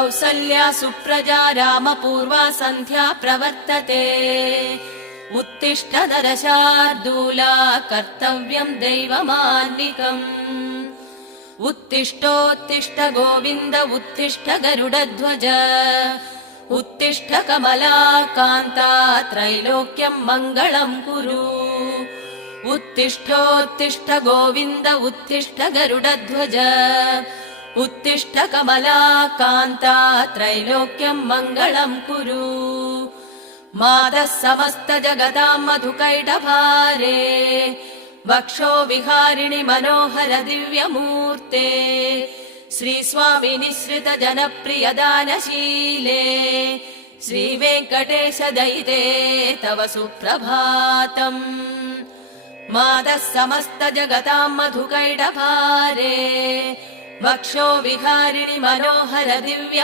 कौसल्या सुप्रजा रामपूर्वा सन्ध्या प्रवर्तते। उत्तिष्ठ नरशार्दूला कर्तव्यं दैवमान्निकम्। उत्तिष्ठोत्तिष्ठ गोविन्द उत्तिष्ठ गरुडध्वज। उत्तिष्ठ कमलाकान्ता त्रैलोक्यं मङ्गलं कुरु। उत्तिष्ठोत्तिष्ठ गोविन्द उत्तिष्ठ गरुडध्वज। उत्तिष्ठ कमलाकान्ता त्रैलोक्यं मङ्गलं कुरु। मातः समस्त जगतां मधुकैटभारे। वक्षो विहारिणि मनोहर दिव्यमूर्ते। श्रीस्वामि निःसृत जनप्रिय दानशीले। श्रीवेङ्कटेश दयिते तव सुप्रभातम्। मातः समस्त जगतां मधुकैटभारे। वक्षो विहारिणि मनोहर दिव्यमूर्ते।